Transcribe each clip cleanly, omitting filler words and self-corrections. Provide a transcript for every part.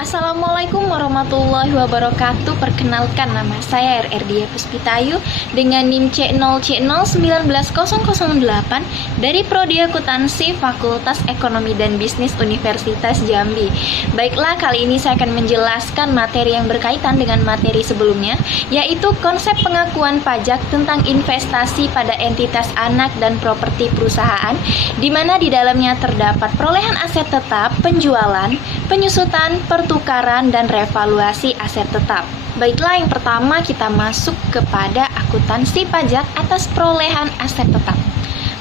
Assalamualaikum warahmatullahi wabarakatuh. Perkenalkan, nama saya RR Puspitayu dengan NIM C0C01908 dari Prodi Akuntansi Fakultas Ekonomi dan Bisnis Universitas Jambi. Baiklah, kali ini saya akan menjelaskan materi yang berkaitan dengan materi sebelumnya, yaitu konsep pengakuan pajak tentang investasi pada entitas anak dan properti perusahaan, di mana di dalamnya terdapat perolehan aset tetap, penjualan, penyusutan, pertukaran, dan revaluasi aset tetap. Baiklah, yang pertama kita masuk kepada akuntansi pajak atas perolehan aset tetap.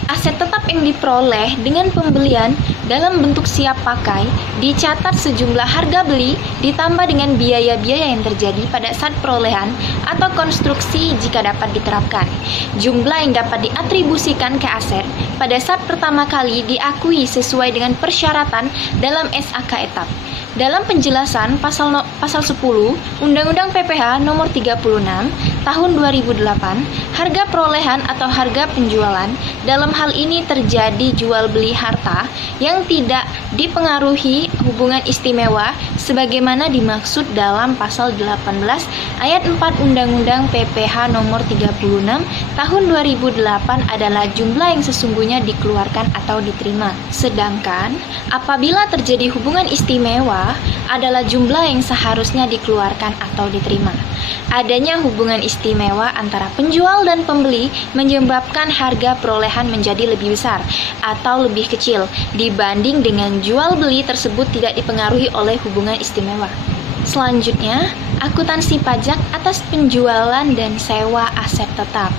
Aset tetap yang diperoleh dengan pembelian dalam bentuk siap pakai dicatat sejumlah harga beli ditambah dengan biaya-biaya yang terjadi pada saat perolehan atau konstruksi jika dapat diterapkan. Jumlah yang dapat diatribusikan ke aset pada saat pertama kali diakui sesuai dengan persyaratan dalam SAK etap. Dalam penjelasan pasal 10 Undang-Undang PPH nomor 36 tahun 2008, harga perolehan atau harga penjualan dalam hal ini terjadi jual beli harta yang tidak dipengaruhi hubungan istimewa sebagaimana dimaksud dalam pasal 18 ayat 4 Undang-Undang PPH nomor 36 tahun 2008 adalah jumlah yang sesungguhnya dikeluarkan atau diterima. Sedangkan apabila terjadi hubungan istimewa adalah jumlah yang seharusnya dikeluarkan atau diterima. Adanya hubungan istimewa antara penjual dan pembeli menyebabkan harga perolehan menjadi lebih besar atau lebih kecil dibanding dengan jual beli tersebut tidak dipengaruhi oleh hubungan istimewa. Selanjutnya, akuntansi pajak atas penjualan dan sewa aset tetap.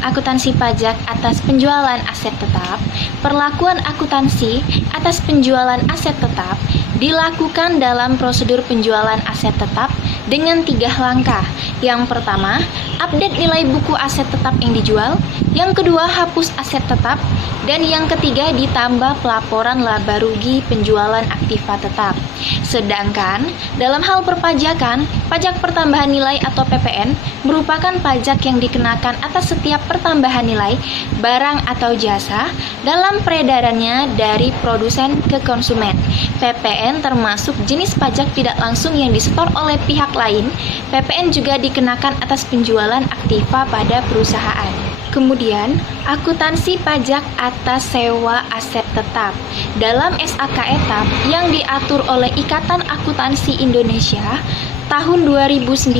Akuntansi pajak atas penjualan aset tetap. Perlakuan akuntansi atas penjualan aset tetap dilakukan dalam prosedur penjualan aset tetap dengan 3 langkah. Yang pertama, update nilai buku aset tetap yang dijual. Yang kedua, hapus aset tetap. Dan yang ketiga, ditambah pelaporan laba rugi penjualan aktiva tetap. Sedangkan dalam hal perpajakan, pajak pertambahan nilai atau PPN merupakan pajak yang dikenakan atas setiap pertambahan nilai barang atau jasa dalam peredarannya dari produsen ke konsumen. PPN termasuk jenis pajak tidak langsung yang disetor oleh pihak lain. PPN juga dikenakan atas penjualan aktiva pada perusahaan. Kemudian, akuntansi pajak atas sewa aset tetap. Dalam SAK etap yang diatur oleh Ikatan Akuntansi Indonesia tahun 2009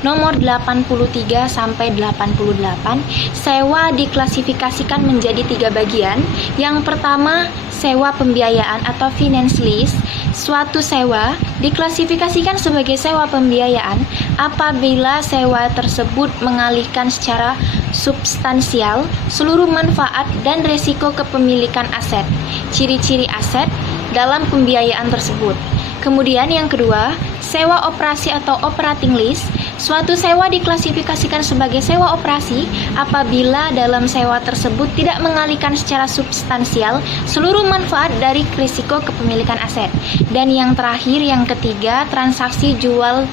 nomor 83 sampai 88, sewa diklasifikasikan menjadi 3 bagian. Yang pertama, sewa pembiayaan atau finance lease. Suatu sewa diklasifikasikan sebagai sewa pembiayaan apabila sewa tersebut mengalihkan secara substansial seluruh manfaat dan resiko kepemilikan aset. Ciri-ciri aset dalam pembiayaan tersebut. Kemudian yang kedua, sewa operasi atau operating lease. Suatu sewa diklasifikasikan sebagai sewa operasi apabila dalam sewa tersebut tidak mengalihkan secara substansial seluruh manfaat dari risiko kepemilikan aset. Dan yang terakhir, yang ketiga, transaksi jual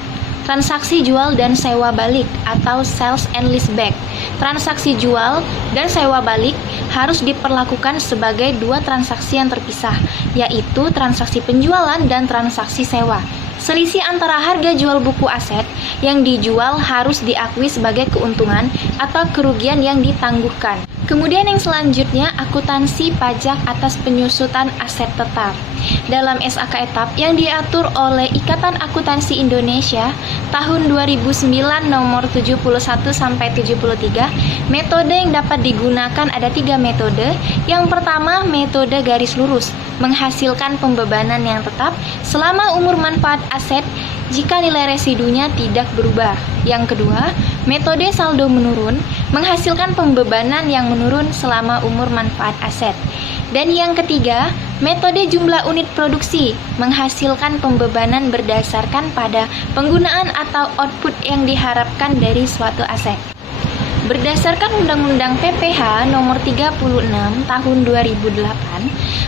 dan sewa balik atau sales and lease back. Transaksi jual dan sewa balik harus diperlakukan sebagai 2 transaksi yang terpisah, yaitu transaksi penjualan dan transaksi sewa. Selisih antara harga jual buku aset yang dijual harus diakui sebagai keuntungan atau kerugian yang ditangguhkan. Kemudian yang selanjutnya, akuntansi pajak atas penyusutan aset tetap. Dalam SAK etap yang diatur oleh Ikatan Akuntansi Indonesia tahun 2009 nomor 71 sampai 73, metode yang dapat digunakan ada 3 metode. Yang pertama, metode garis lurus, menghasilkan pembebanan yang tetap selama umur manfaat aset jika nilai residunya tidak berubah. Yang kedua, metode saldo menurun, menghasilkan pembebanan yang menurun selama umur manfaat aset. Dan yang ketiga, metode jumlah unit produksi, menghasilkan pembebanan berdasarkan pada penggunaan atau output yang diharapkan dari suatu aset. Berdasarkan Undang-Undang PPH Nomor 36 Tahun 2008,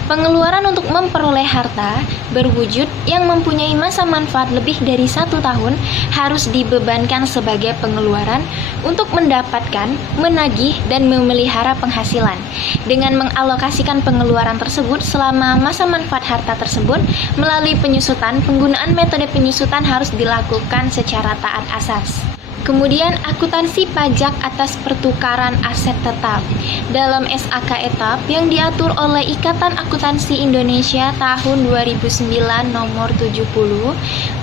pengeluaran untuk memperoleh harta berwujud yang mempunyai masa manfaat lebih dari 1 tahun harus dibebankan sebagai pengeluaran untuk mendapatkan, menagih, dan memelihara penghasilan. Dengan mengalokasikan pengeluaran tersebut selama masa manfaat harta tersebut melalui penyusutan, penggunaan metode penyusutan harus dilakukan secara taat asas. Kemudian akuntansi pajak atas pertukaran aset tetap. Dalam SAK etap yang diatur oleh Ikatan Akuntansi Indonesia tahun 2009 nomor 70,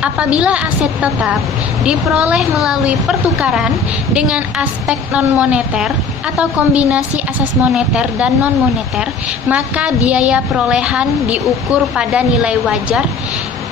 apabila aset tetap diperoleh melalui pertukaran dengan aspek non-moneter atau kombinasi asas moneter dan non-moneter, maka biaya perolehan diukur pada nilai wajar,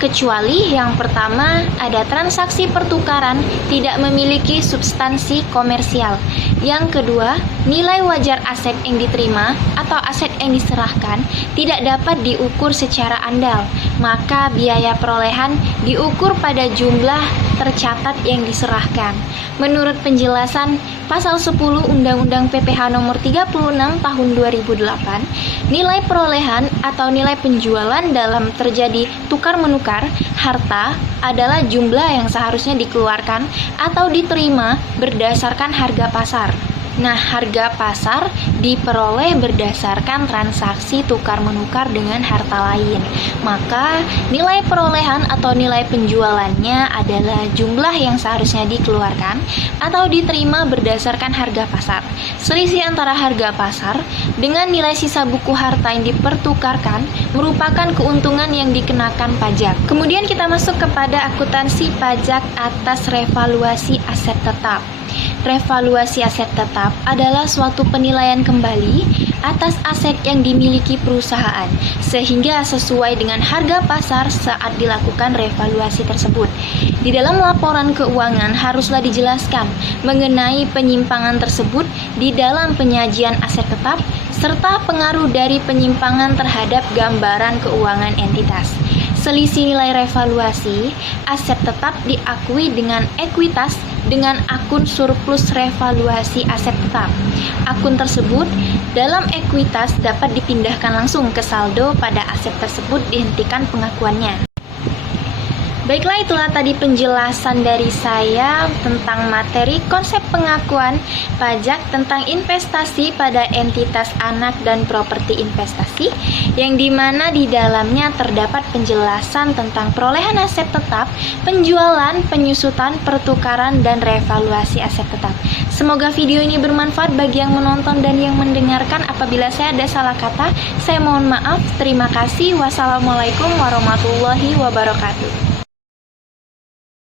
kecuali yang pertama ada transaksi pertukaran tidak memiliki substansi komersial. Yang kedua, nilai wajar aset yang diterima atau aset yang diserahkan tidak dapat diukur secara andal, maka biaya perolehan diukur pada jumlah tercatat yang diserahkan. Menurut penjelasan Pasal 10 Undang-Undang PPH Nomor 36 Tahun 2008, nilai perolehan atau nilai penjualan dalam terjadi tukar-menukar harta adalah jumlah yang seharusnya dikeluarkan atau diterima berdasarkan harga pasar. Nah, harga pasar diperoleh berdasarkan transaksi tukar-menukar dengan harta lain. Maka, nilai perolehan atau nilai penjualannya adalah jumlah yang seharusnya dikeluarkan atau diterima berdasarkan harga pasar. Selisih antara harga pasar dengan nilai sisa buku harta yang dipertukarkan merupakan keuntungan yang dikenakan pajak. Kemudian kita masuk kepada akuntansi pajak atas revaluasi aset tetap. Revaluasi aset tetap adalah suatu penilaian kembali atas aset yang dimiliki perusahaan sehingga sesuai dengan harga pasar saat dilakukan revaluasi tersebut. Di dalam laporan keuangan haruslah dijelaskan mengenai penyimpangan tersebut di dalam penyajian aset tetap serta pengaruh dari penyimpangan terhadap gambaran keuangan entitas. Selisih nilai revaluasi aset tetap diakui dengan ekuitas dengan akun surplus revaluasi aset tetap. Akun tersebut dalam ekuitas dapat dipindahkan langsung ke saldo pada aset tersebut dihentikan pengakuannya. Baiklah, itulah tadi penjelasan dari saya tentang materi konsep pengakuan pajak tentang investasi pada entitas anak dan properti investasi, yang dimana di dalamnya terdapat penjelasan tentang perolehan aset tetap, penjualan, penyusutan, pertukaran, dan revaluasi aset tetap. Semoga video ini bermanfaat bagi yang menonton dan yang mendengarkan. Apabila saya ada salah kata, saya mohon maaf. Terima kasih. Wassalamualaikum warahmatullahi wabarakatuh.